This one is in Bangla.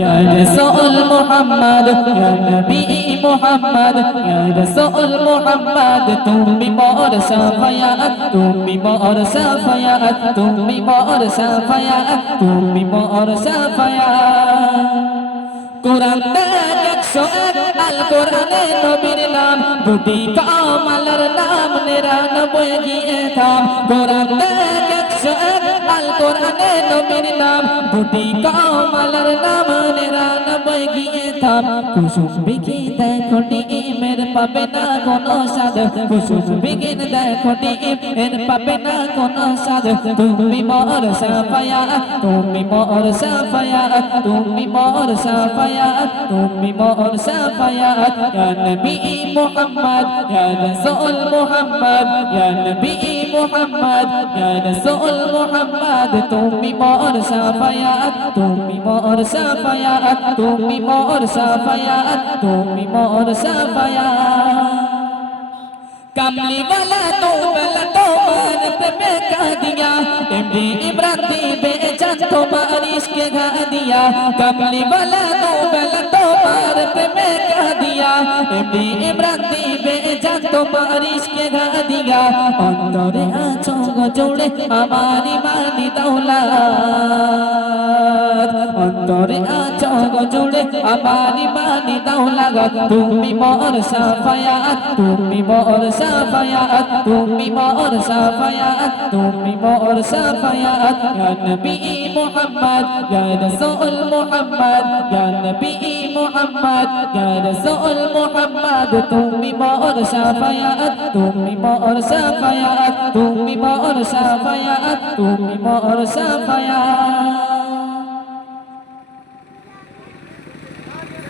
ইয়া রাসূল মুহাম্মদ ইয়া নবী মুহাম্মদ ইয়া রাসূল মুহাম্মদ তুমি মোর সাফায়াত তুমি মোর সাফায়াত তুমি মোর সাফায়াত তুমি মোর সাফায়াত কোরআন একশো এক আল কোরআনে নবীর নাম দুটি কামালের নাম 99 গিয়ে থাম কোরআন একশো এক আল কোরআনে নবীর নাম দুটি কামালের নাম 99 গিয়ে থাম কুসুম বিকি দেখো নিমের পাবে না কোনো স্বাদ কুসুম বিকিন দেখো নিমের পাবে না কোনো স্বাদ তুমি মোর সাফায়াত তুমি মোর সাফায়াত তুমি মোর সাফায়াত তুমি মোর সাফায়াত ইয়া নবী মুহাম্মদ ইয়া রাসূল মুহাম্মদ ইয়া নবী মুহাম্মদ ইয়া রাসূল মুহাম্মদ তুমি মোর সাফায়াত তুমি মোর সাফায়াত তুমি মোর সাফায়াত তুমি মোর সাফায়াত কামলি वाला তোমার প্রেমে কা দিয়া এমডি ইব্রাহিম বেজান তোমার ইশকে ঘা দিয়া কামলি वाला তোমার প্রেমে কা দিয়া এমডি ইব্রাহিম বেজান তোমার ইশকে ঘা দিয়া অন্তরে আছো জোড়ে আমার ইমানি দৌলত অন্তরে আছো জোড়ে আমার ইমানি দৌলত তুমি মোর সাফায়াত তুমি মোর সাফায়াত তুমি মোর সাফায়াত তুমি মোর সাফায়াত ইয়া নবী মুহাম্মদ ইয়া রাসূল মুহাম্মদ ইয়া নবী মুহাম্মদ ইয়া রাসূল মুহাম্মদ তুমি মোর সাফায়াত তুমি মোর সাফায়াত তুমি মোর সাফায়াত তুমি মোর সাফায়াত